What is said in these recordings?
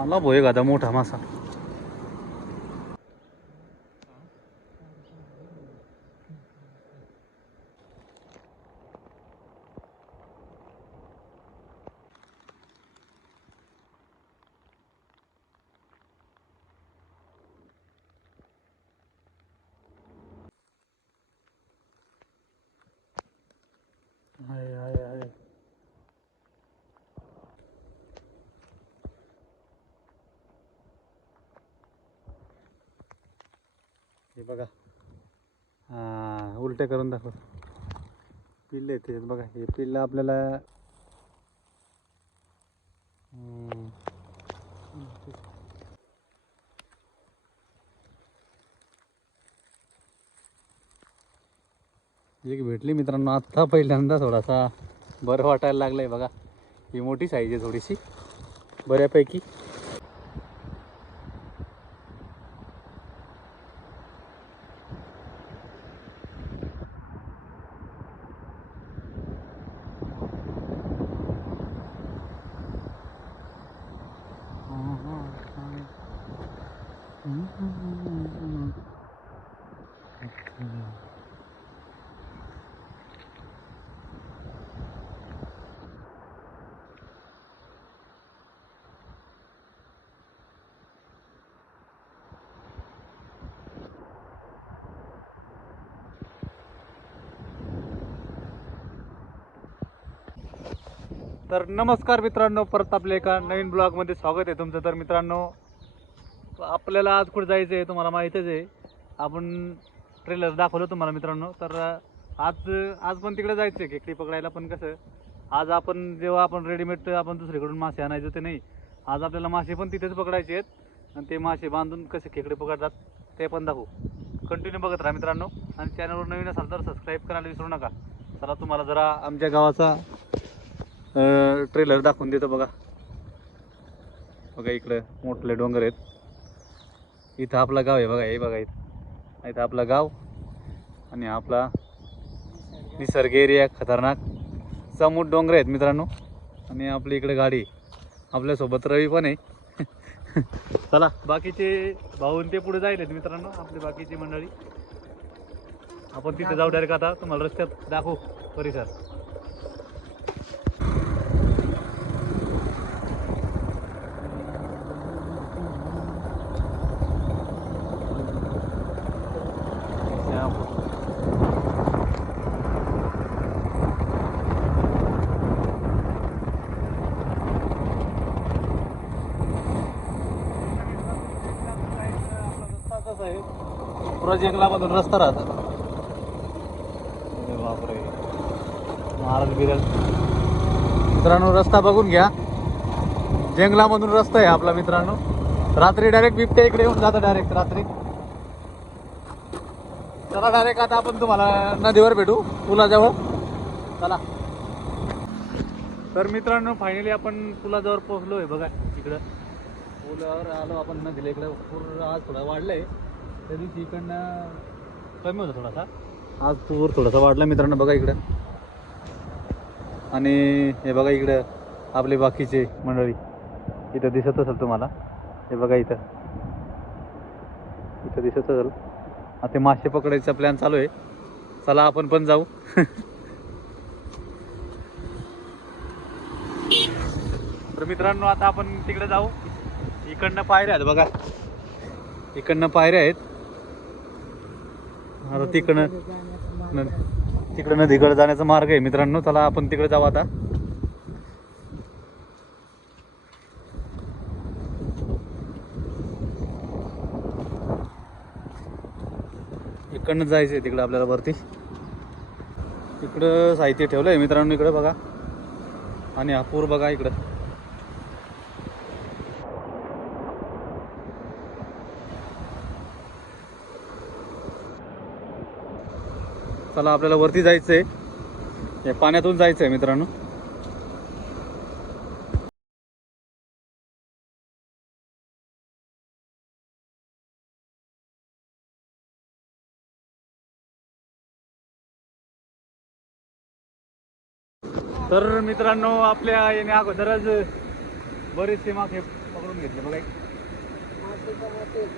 मला भोय गादा मोठा मासा आहे आहे आहे हे बघा. हा उलटे करून दाखव. पिल्ले आहेत त्याच्यात बघा. हे पिल्लं आपल्याला एक भेटली मित्रांनो आत्ता पहिल्यांदा थोडासा बरं वाटायला लागलंय बघा. ही मोठी साईज आहे थोडीशी. बऱ्यापैकी. तर नमस्कार मित्रांनो परत आपल्या एका नवीन ब्लॉगमध्ये स्वागत आहे तुमचं. तर मित्रांनो आपल्याला आज कुठे जायचं आहे तुम्हाला माहीतच आहे. आपण ट्रेलर दाखवलं तुम्हाला मित्रांनो. तर आज आज पण तिकडे जायचं आहे खेकडी पकडायला पण कसं आज आपण जेव्हा आपण रेडीमेड आपण दुसरीकडून मासे आणायचं ते नाही. आज आपल्याला मासे पण तिथेच पकडायचे आहेत. आणि ते मासे बांधून कसे खेकडे पकडतात ते पण दाखवू. कंटिन्यू बघत राहा मित्रांनो. आणि चॅनलवर नवीन असाल तर सबस्क्राईब करायला विसरू नका. चला तुम्हाला जरा आमच्या गावाचा ट्रेलर दाखवून देतो बघा. बघा इकडं मोठले डोंगर आहेत. इथं आपला गाव आहे बघा हे बघा इथं. इथं आपला गाव आणि आपला निसर्ग एरिया खतरनाक. समोर डोंगर आहेत मित्रांनो. आणि आपली इकडे गाडी आपल्यासोबत रवी पण आहे. चला बाकीचे भाऊन ते पुढे जायले मित्रांनो आपली बाकीची मंडळी. आपण तिथे जाऊ डायरेक्ट आता. तुम्हाला रस्त्यात दाखवू परिसर. प्रोजेक्टला मधून रस्ता राहतात. बापरे. महाराज बिराज मित्रांनो रस्ता बघून घ्या. जंगलामधून रस्ता आहे आपला मित्रांनो. रात्री डायरेक्ट बिबट्या इकडे येऊन जातं डायरेक्ट रात्री. चला डायरेक्ट आता आपण तुम्हाला नदीवर भेटू. पुलाजवळ. चला. तर मित्रांनो फायनली आपण पुलाजवळ पोहोचलो आहे बघा. इकडं. पुलावर आलो आपण नदीला. इकडं पूर आज थोडा वाढलाय. त्या दिवशी इकडनं कमी होता थोडासा. आज तूर थोडासा वाढला मित्रांनो बघा इकडं. आणि हे बघा इकडं आपले बाकीचे मंडळी. इथं दिसत असेल तुम्हाला. हे बघा इथं. इथं दिसत असेल. आता ते मासे पकडायचा प्लॅन चालू आहे. चला आपण पण जाऊ. तर मित्रांनो आता आपण तिकडे जाऊ. इकडनं पायऱ्या आहेत बघा. इकडनं पायऱ्या आहेत. आता तिकडनं न- तिकडं नदीकडे जाण्याचा मार्ग आहे. मित्रांनो चला आपण तिकडे जाऊ आता. इकडनं जायचं आहे तिकडं आपल्याला वरती. इकडं साहित्य ठेवलं आहे मित्रांनो इकडं बघा. आणि हा पूर बघा इकडं. चला आपल्याला वरती जायचं आहे या पाण्यातून जायचं आहे मित्रांनो. तर मित्रांनो आपल्या येण्या अगोदरच बरेचसे मासे पकडून घेतले बघा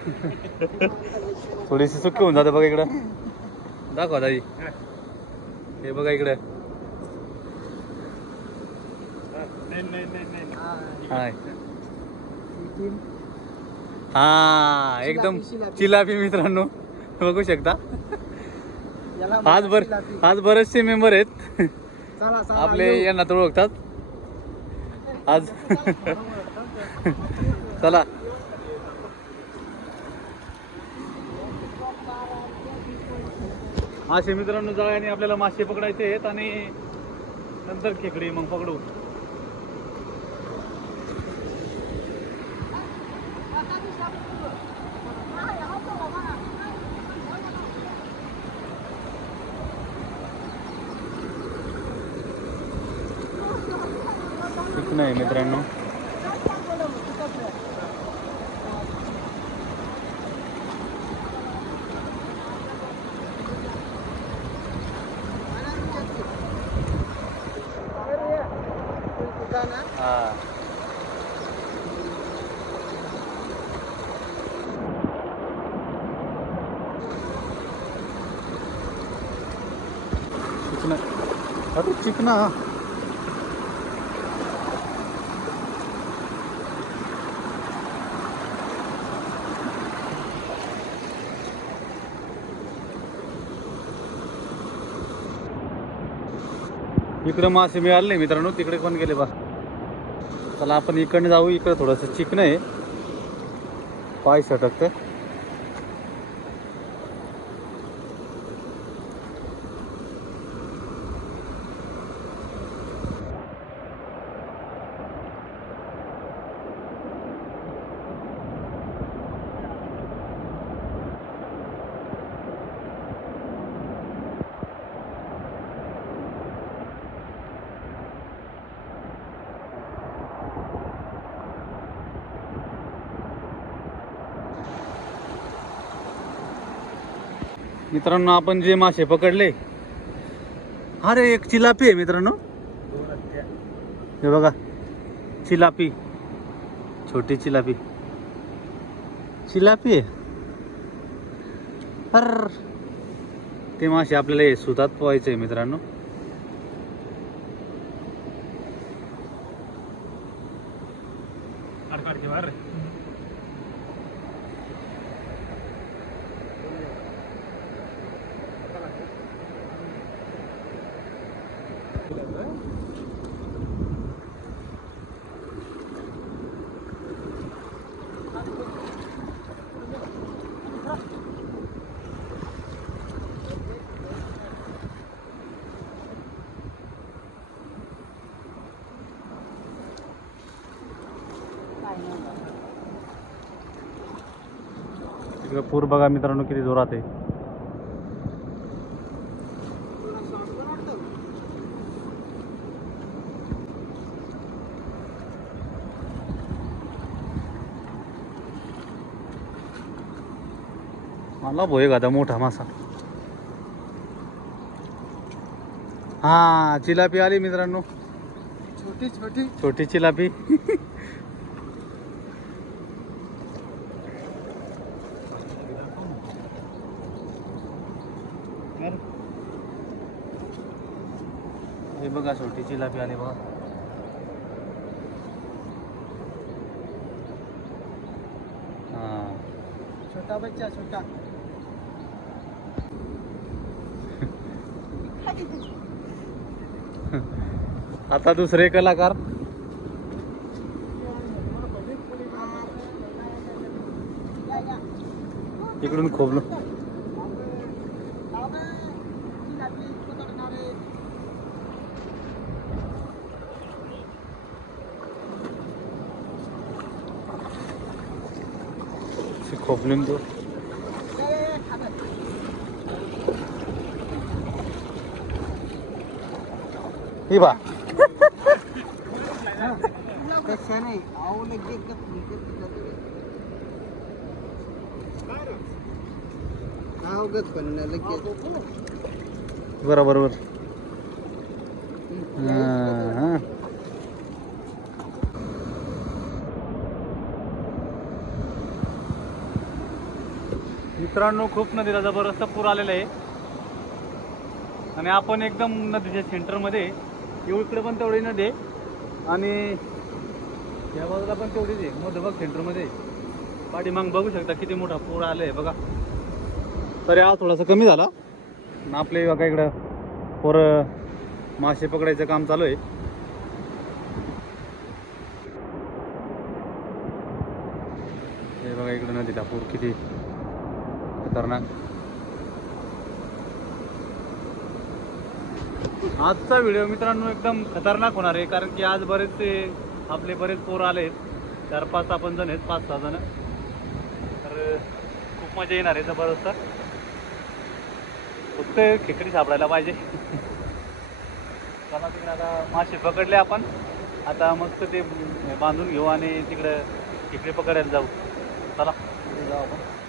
थोडीशी सुखी होऊन जाते बघा इकडं. दाखवा दाई हे बघा इकडं. हाय. हा एकदम चिलापी मित्रांनो. बघू शकता. आज बर आज बरेचसे मेंबर आहेत. आपले यांना तर ओळखतात. आज चला. मासे मित्रांनो जाळ्याने आपल्याला मासे पकडायचे आहेत आणि नंतर खेकडी मग पकडू. नाही मित्रांनो. अरे चिकना. इकडं मासे मिळाले नाही मित्रांनो तिकडे पण गेले बा. चला आपण इकडनं जाऊ इकडं थोडंसं चिकन आहे. पाय सटकतं मित्रांनो आपण जे मासे पकडले अरे एक चिलापी आहे मित्रांनो. हे बघा चिलापी छोटी चिलापी. चिलापी आहे. अर ते मासे आपल्याला हे सुतात पोहायचे आहे मित्रांनो. पूर बघा मित्रांनो किती जोरात आहे. मला भोय गादा मोठा मासा? हा चिलापी आली मित्रांनो. छोटी छोटी. छोटी चिलापी हे बघा छोटी चिलापी आली बघा. हा. छोटा बच्चा छोटा. आता दुसरे कलाकार? इकडून खोबलो खोबलून तो ही बा. बरोबर बरोबर मित्रांनो खूप नदीला जबरदस्त पूर आलेला आहे. आणि आपण एकदम नदीच्या सेंटरमध्ये आहे. इकडे पण तेवढी नदी आहे आणि या बाजूला पण तेवढीच आहे मधोबाग सेंटरमध्ये. पाठीमाग बघू शकता किती मोठा पूर आला आहे बघा. तरी आज थोडासा कमी झाला. आणि आपले बघा इकडं पोरं मासे पकडायचं काम चालू आहे. हे बघा इकडं नदीचा पूर किती खतरनाक. आजचा व्हिडिओ मित्रांनो एकदम खतरनाक होणार आहे कारण की आज बरेचसे आपले बरेच पोर आले आहेत. चार पाच आपण जण आहेत पाच सहा जण. तर खूप मजा येणार आहे जबरदस्त. फक्त खेकडी सापडायला पाहिजे. चला तिकडे आता मासे पकडले आपण. आता मस्त ते बांधून घेऊ आणि तिकडं खेकडे पकडायला जाऊ. चला. जाऊ आपण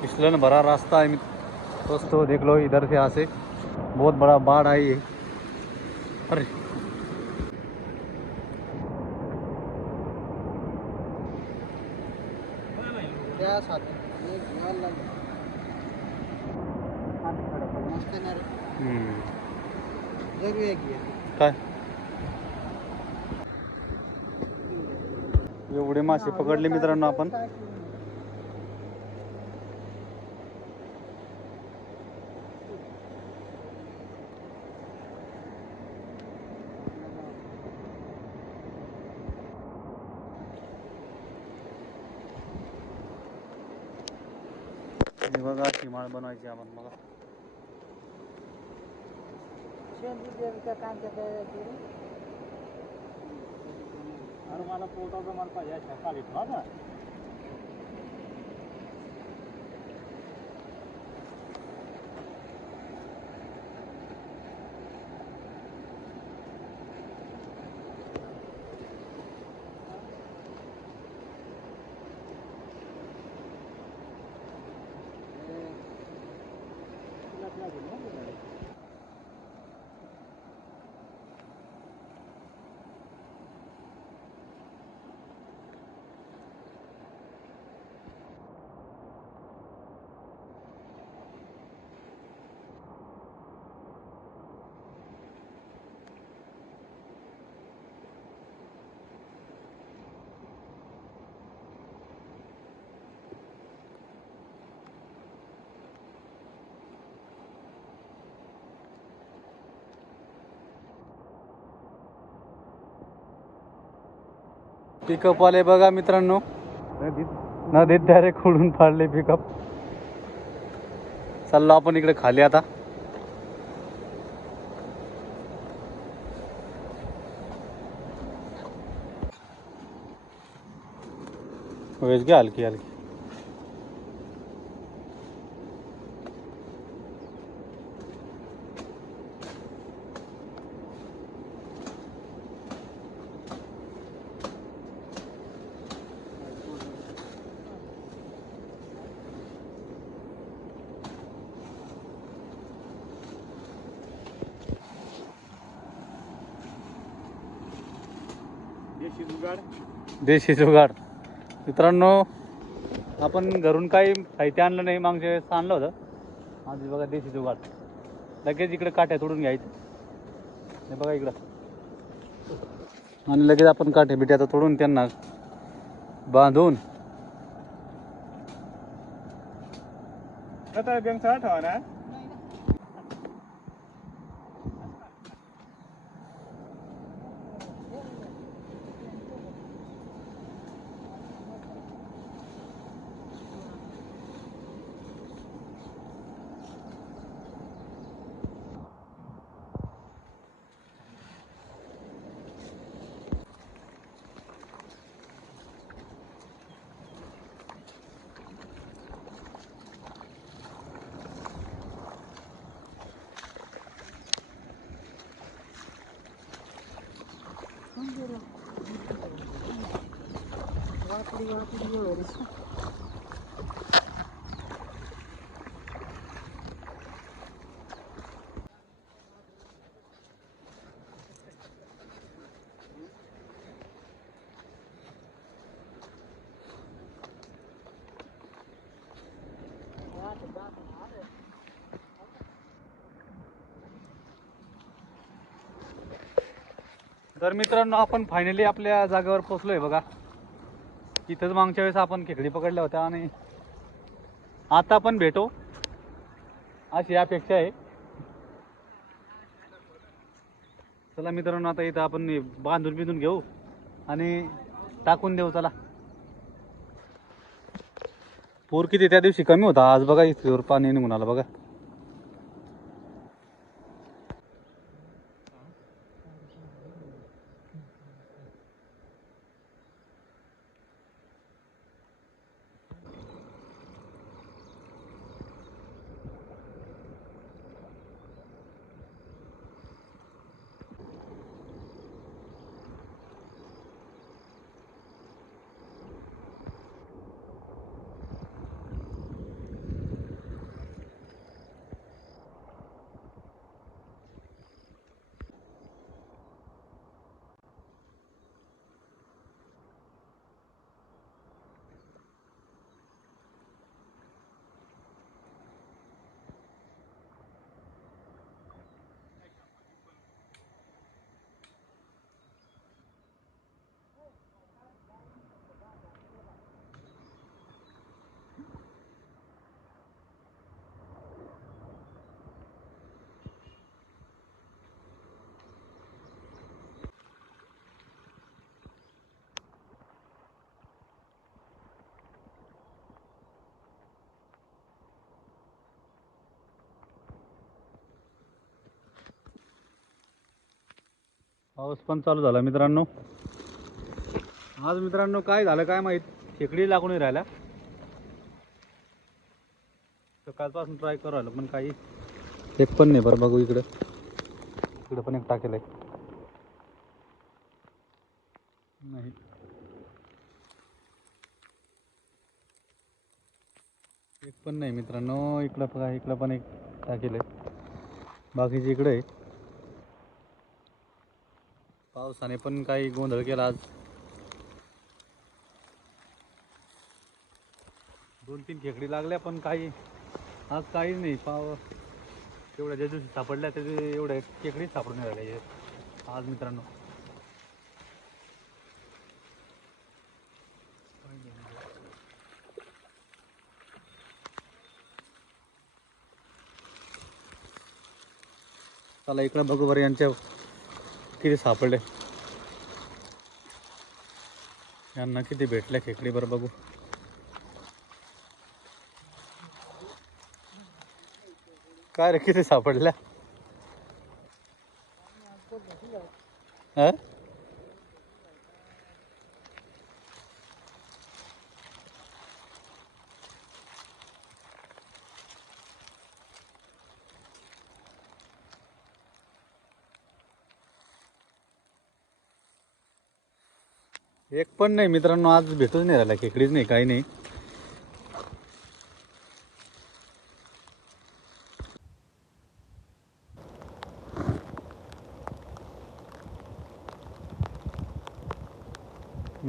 फिसलन भरा रास्ता है। दोस्तों देख लो इधर से यहाँ से। बहुत बड़ा बाढ़ आई है। अरे। काय एवढे मासे पकडले मित्रांनो आपण. हे बघा अशी माळ बनवायची आपण बघा. आणि मला पोटाचं माल पाहिजे अशा काळीत पिकअप वाले बघा मित्रांनो. नदीत. नदीत डायरेक्ट खोडून फाडले पिकअप चाललो आपण इकडे खाली आता. वेज घ्या हलकी हलकी. देशी जुगाड. मित्रांनो आपण घरून काही साहित्य आणलं नाही मागच्या वेळेस आणलं होतं. आज बघा देशी जुगाड. लगेच इकडे काठ्या तोडून घ्यायचं. हे बघा इकडं. आणि लगेच आपण काठे बिट्या तोडून त्यांना बांधून. आता ना. ठेवा ना तर मित्रांनो आपण फायनली आपल्या जागेवर पोचलोय बघा. इथंच मागच्या वेळेस आपण खेकडी पकडल्या होत्या आणि आता पण भेटो. अशी अपेक्षा आहे. चला मित्रांनो आता इथं आपण बांधून बिंधून घेऊ आणि टाकून देऊ चला. पूर किती त्या दिवशी कमी होता. आज बघा इथवर पाणी निघून आलं बघा. पाऊस पण चालू झाला मित्रांनो. आज मित्रांनो काय झालं काय माहीत? खेकडी लागून नाही राहिल्या. सकाळपासून ट्राय करू आलं पण काही एक पण नाही बरं बघू इकडं. इकडं पण एक टाकेल आहे. नाही. एक पण नाही मित्रांनो इकडं बघा इकडं पण एक टाकेल आहे. बाकीचे इकडे आहे. पावसाने पण काही गोंधळ केला आज. दोन तीन खेकडी लागल्या पण काही आज काही नाही. पाव एवढ्या ज्या दिवशी सापडल्या त्या दिवशी एवढ्या खेकडीच सापडून राहिल्या आज मित्रांनो. चला इकडं बघू बरं यांच्या किती सापडले. यांना किती भेटल्या खेकडी बरं बघू. काय रे किती सापडल्या हा? एक पण नाही मित्रांनो आज भेटूच नाही राहिला खेकडीच नाही काही नाही.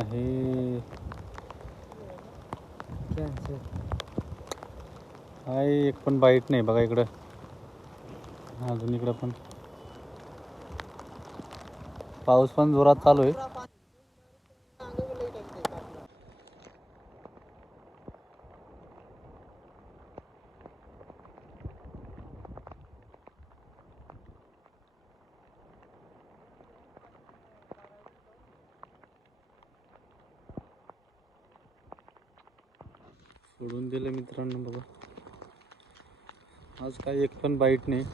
हे हाय एक पण बाईट नाही बघा इकडं. अजून इकडं पण. पाऊस पण जोरात चालू आहे सोडून दिलं मित्रांनो बघा आज काय एक पण बाईट नाही.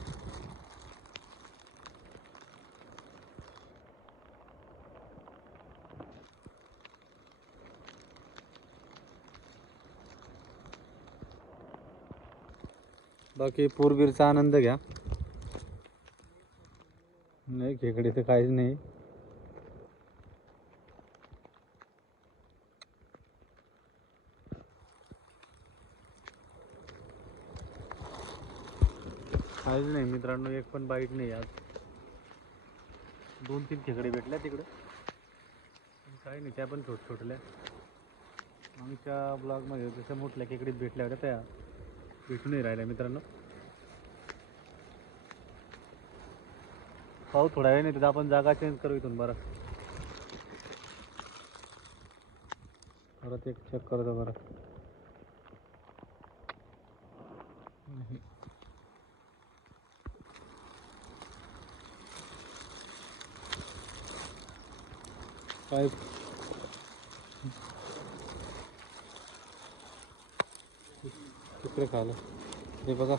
बाकी पूरबीरचा आनंद घ्या. नाही खेकडे तर काहीच नाही. काहीच नाही मित्रांनो एक पण बाईट नाही आज. दोन तीन खेकडे भेटल्या तिकडे. काही नाही त्या पण छोट छोटल्या. आमच्या ब्लॉगमध्ये जसं मोठल्या खेकडीत भेटल्या होत्या त्या भेटूनही राहिल्या मित्रांनो. पाहू थोडा वेळ नाही तर आपण जागा चेंज करू इथून बरं. परत एक चेक करतो बरं. काय? तिकडे खालं हे बघा.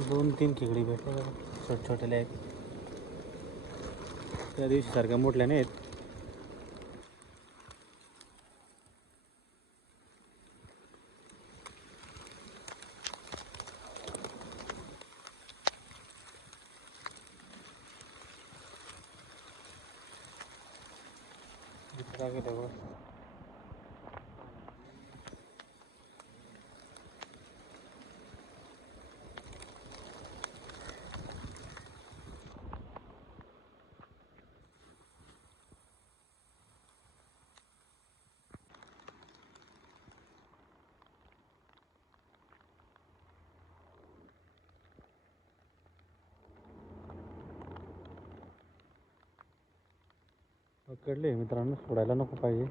दोन तीन खेकडी भेटल्या बघा. छोट छोटेल्या आहेत. त्या दिवशी सारख्या मोठल्या नाही आहेत इथं काय केलं पकडले मित्रांनो सोडायला नको पाहिजे.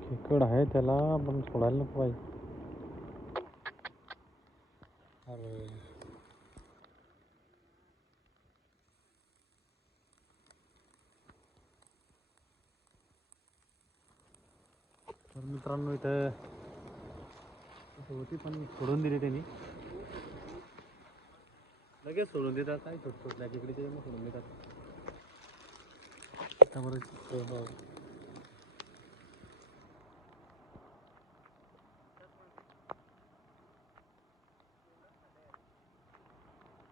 खेकड आहे त्याला पण सोडायला नको पाहिजे अरे तर मित्रांनो इथं इथं होती पण सोडून दिली त्यांनी. लगेच सोडून देतात. काय छोट छोट इकडे ते मग सोडून देतात. आता